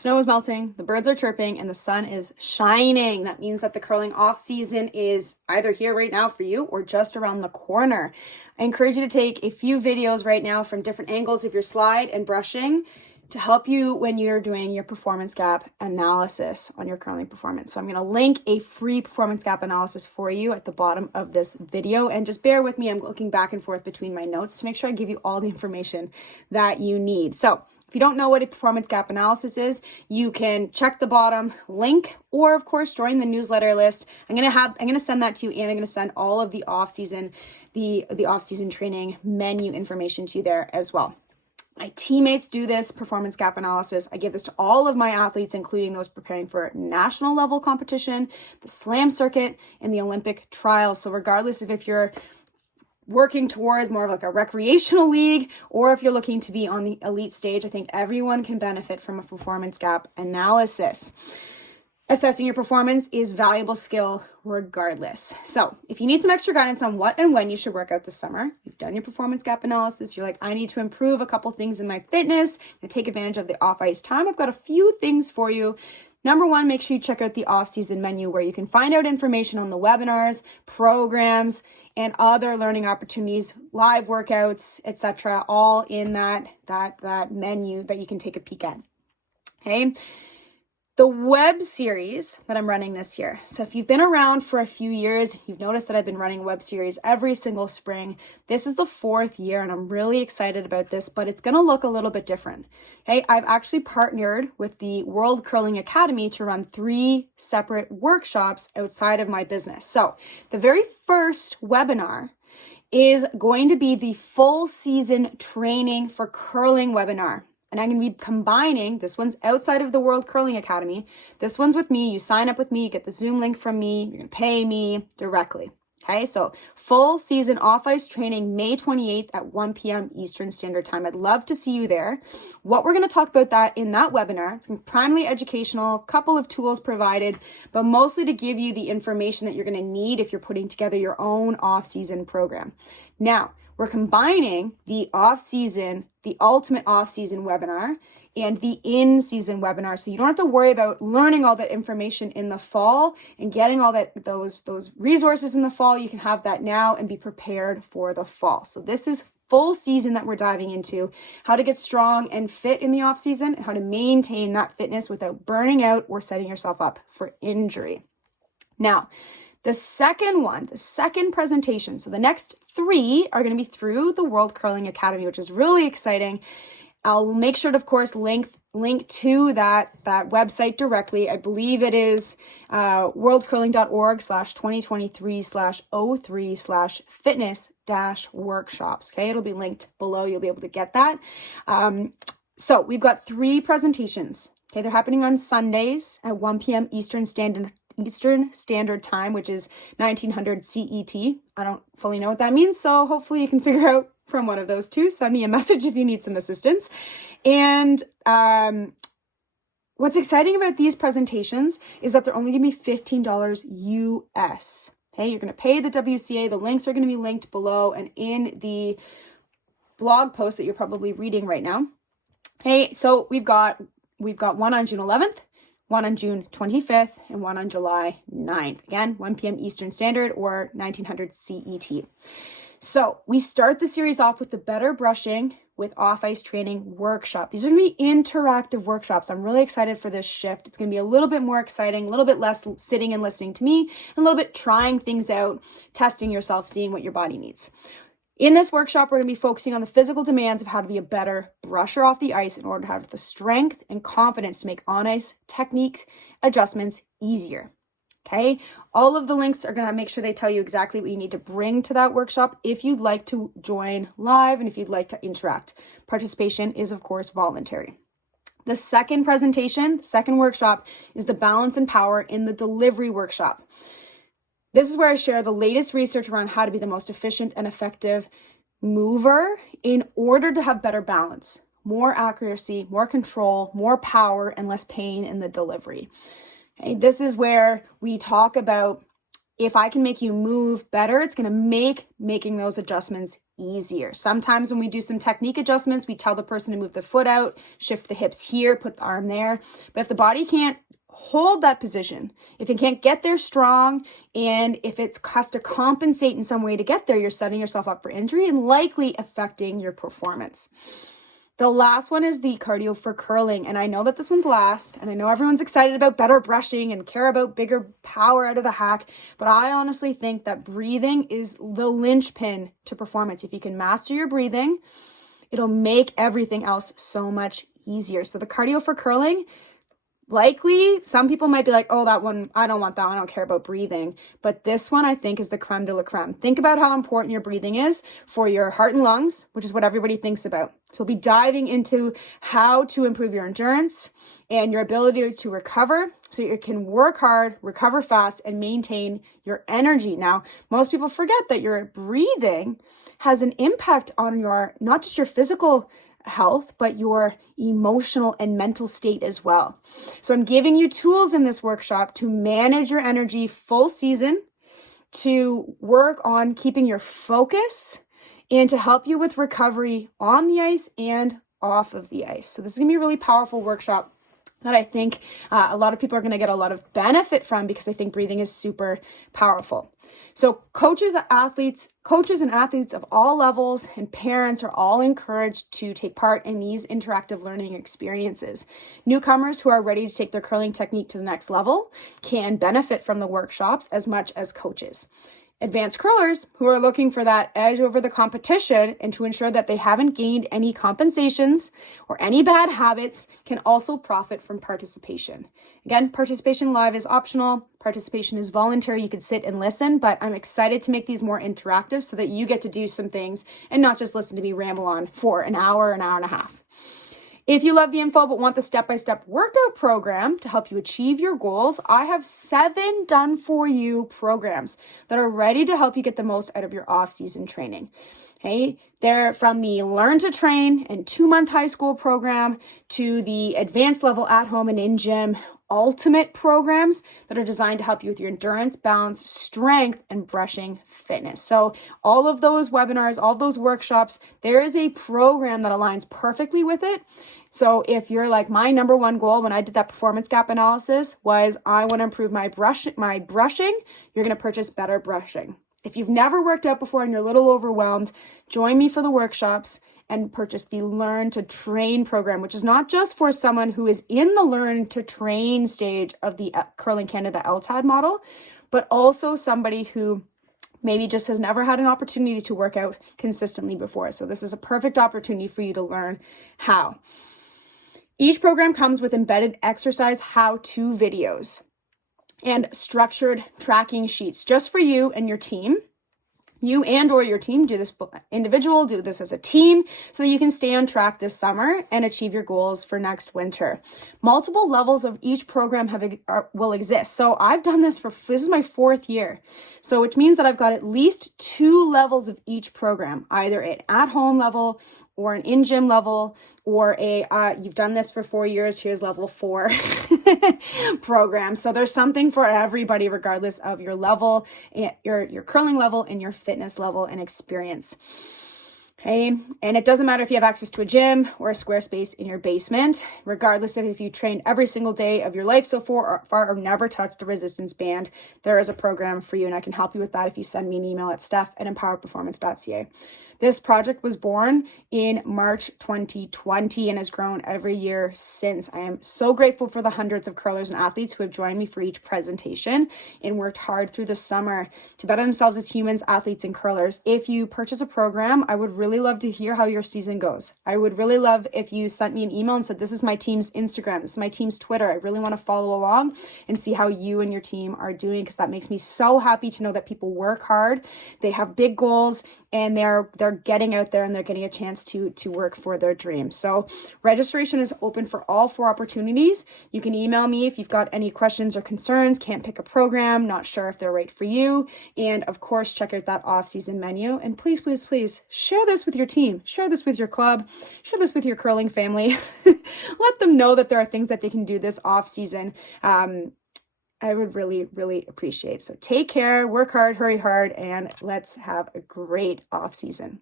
Snow is melting, the birds are chirping, and the sun is shining. That means that the curling off season is either here right now for you or just around the corner. I encourage you to take a few videos right now from different angles of your slide and brushing to help you when you're doing your performance gap analysis on your curling performance. So I'm going to link a free performance gap analysis for you at the bottom of this video, and just bear with me. I'm looking back and forth between my notes to make sure I give you all the information that you need. So if you don't know what a performance gap analysis is, you can check the bottom link, or of course join the newsletter list. I'm gonna send that to you, and I'm gonna send all of the off-season, the off-season training menu information to you there as well. My teammates do this performance gap analysis. I give this to all of my athletes, including those preparing for national level competition, the slam circuit, and the Olympic trials. So regardless of if you're working towards more of like a recreational league, or if you're looking to be on the elite stage, I think everyone can benefit from a performance gap analysis. Assessing your performance is valuable skill regardless. So if you need some extra guidance on what and when you should work out this summer, you've done your performance gap analysis, you're like, I need to improve a couple things in my fitness and take advantage of the off-ice time, I've got a few things for you. Number one, make sure you check out the off-season menu where you can find out information on the webinars, programs, and other learning opportunities, live workouts, etc., all in that menu that you can take a peek at. Okay. The web series that I'm running this year. So if you've been around for a few years, you've noticed that I've been running a web series every single spring. This is the 4th year, and I'm really excited about this, but it's going to look a little bit different. Okay, I've actually partnered with the World Curling Academy to run 3 separate workshops outside of my business. So the very first webinar is going to be the full season training for curling webinar. And I'm going to be combining, this one's outside of the World Curling Academy. This one's with me. You sign up with me, you get the Zoom link from me. You're going to pay me directly. Okay, so full season off-ice training, May 28th at 1 p.m. Eastern Standard Time. I'd love to see you there. What we're going to talk about that in that webinar, it's going to be primarily educational, a couple of tools provided, but mostly to give you the information that you're going to need if you're putting together your own off-season program. Now, we're combining the off-season, the ultimate off-season webinar and the in-season webinar. So you don't have to worry about learning all that information in the fall and getting all those resources in the fall. You can have that now and be prepared for the fall. So this is full season that we're diving into, how to get strong and fit in the off-season, and how to maintain that fitness without burning out or setting yourself up for injury. Now, the second presentation, so the next 3 are going to be through the World Curling Academy, which is really exciting. I'll make sure to, of course, link to that website directly. I believe it is worldcurling.org/2023/03/fitness-workshops. Okay, it'll be linked below. You'll be able to get that. So we've got 3 presentations. Okay, they're happening on Sundays at 1 p.m. Eastern Standard Time, which is 1900 CET. I don't fully know what that means, so hopefully you can figure out from one of those two. Send me a message if you need some assistance. And what's exciting about these presentations is that they're only going to be $15 US. Okay, you're going to pay the WCA. The links are going to be linked below and in the blog post that you're probably reading right now. Okay, so we've got one on June 11th, one on June 25th, and one on July 9th. Again, 1 p.m. Eastern Standard or 1900 CET. So we start the series off with the Better Brushing with Off-Ice Training workshop. These are going to be interactive workshops. I'm really excited for this shift. It's going to be a little bit more exciting, a little bit less sitting and listening to me, and a little bit trying things out, testing yourself, seeing what your body needs. In this workshop, we're going to be focusing on the physical demands of how to be a better brusher off the ice in order to have the strength and confidence to make on-ice techniques adjustments easier. Okay, all of the links are going to make sure they tell you exactly what you need to bring to that workshop if you'd like to join live and if you'd like to interact. Participation is, of course, voluntary. The second presentation, the second workshop, is the Balance and Power in the Delivery workshop. This is where I share the latest research around how to be the most efficient and effective mover in order to have better balance, more accuracy, more control, more power, and less pain in the delivery. Okay, this is where we talk about if I can make you move better, it's going to make making those adjustments easier. Sometimes when we do some technique adjustments, we tell the person to move the foot out, shift the hips here, put the arm there. But if the body can't hold that position, if it can't get there strong, and if it's has to compensate in some way to get there, you're setting yourself up for injury and likely affecting your performance. The last one is the cardio for curling. And I know that this one's last, and I know everyone's excited about better brushing and care about bigger power out of the hack, but I honestly think that breathing is the linchpin to performance. If you can master your breathing, it'll make everything else so much easier. So the cardio for curling, likely, some people might be like, oh, that one, I don't want that one. I don't care about breathing. But this one, I think, is the creme de la creme. Think about how important your breathing is for your heart and lungs, which is what everybody thinks about. So we'll be diving into how to improve your endurance and your ability to recover so you can work hard, recover fast, and maintain your energy. Now, most people forget that your breathing has an impact on your, not just your physical health, but your emotional and mental state as well. So I'm giving you tools in this workshop to manage your energy full season, to work on keeping your focus, and to help you with recovery on the ice and off of the ice. So this is going to be a really powerful workshop that I think a lot of people are going to get a lot of benefit from, because I think breathing is super powerful. So coaches and athletes of all levels and parents are all encouraged to take part in these interactive learning experiences. Newcomers who are ready to take their curling technique to the next level can benefit from the workshops as much as coaches. Advanced curlers who are looking for that edge over the competition and to ensure that they haven't gained any compensations or any bad habits can also profit from participation. Again, participation live is optional. Participation is voluntary. You can sit and listen, but I'm excited to make these more interactive so that you get to do some things and not just listen to me ramble on for an hour and a half. If you love the info but want the step-by-step workout program to help you achieve your goals, I have 7 done-for-you programs that are ready to help you get the most out of your off-season training. Okay, they're from the Learn to Train and 2-month high school program to the advanced level at home and in gym ultimate programs that are designed to help you with your endurance, balance, strength, and brushing fitness. So all of those webinars, all of those workshops, there is a program that aligns perfectly with it. So if you're like, my number one goal when I did that performance gap analysis was I want to improve my brushing, you're going to purchase better brushing. If you've never worked out before and you're a little overwhelmed, join me for the workshops and purchase the Learn to Train program, which is not just for someone who is in the Learn to Train stage of the Curling Canada LTAD model, but also somebody who maybe just has never had an opportunity to work out consistently before. So this is a perfect opportunity for you to learn how. Each program comes with embedded exercise how-to videos and structured tracking sheets just for you and your team. You and or your team, do this individual, do this as a team so that you can stay on track this summer and achieve your goals for next winter. Multiple levels of each program will exist. So I've done this this is my 4th year. So which means that I've got at least 2 levels of each program, either an at-home level or an in-gym level, or you've done this for 4 years, here's level 4 program. So there's something for everybody, regardless of your level, your curling level, and your fitness level and experience. Okay, and it doesn't matter if you have access to a gym or a square space in your basement, regardless of if you train every single day of your life so far or never touched a resistance band, there is a program for you, and I can help you with that if you send me an email at steph@empoweredperformance.ca. This project was born in March 2020 and has grown every year since. I am so grateful for the hundreds of curlers and athletes who have joined me for each presentation and worked hard through the summer to better themselves as humans, athletes, and curlers. If you purchase a program, I would really love to hear how your season goes. I would really love if you sent me an email and said, this is my team's Instagram, this is my team's Twitter. I really want to follow along and see how you and your team are doing, because that makes me so happy to know that people work hard, they have big goals, and they're getting out there and they're getting a chance to work for their dreams. So registration is open for all 4 opportunities. You can email me if you've got any questions or concerns, can't pick a program, not sure if they're right for you. And of course, check out that off-season menu. And please, please, please share this with your team. Share this with your club. Share this with your curling family. Let them know that there are things that they can do this off-season. I would really, really appreciate it. So take care, work hard, hurry hard, and let's have a great off season.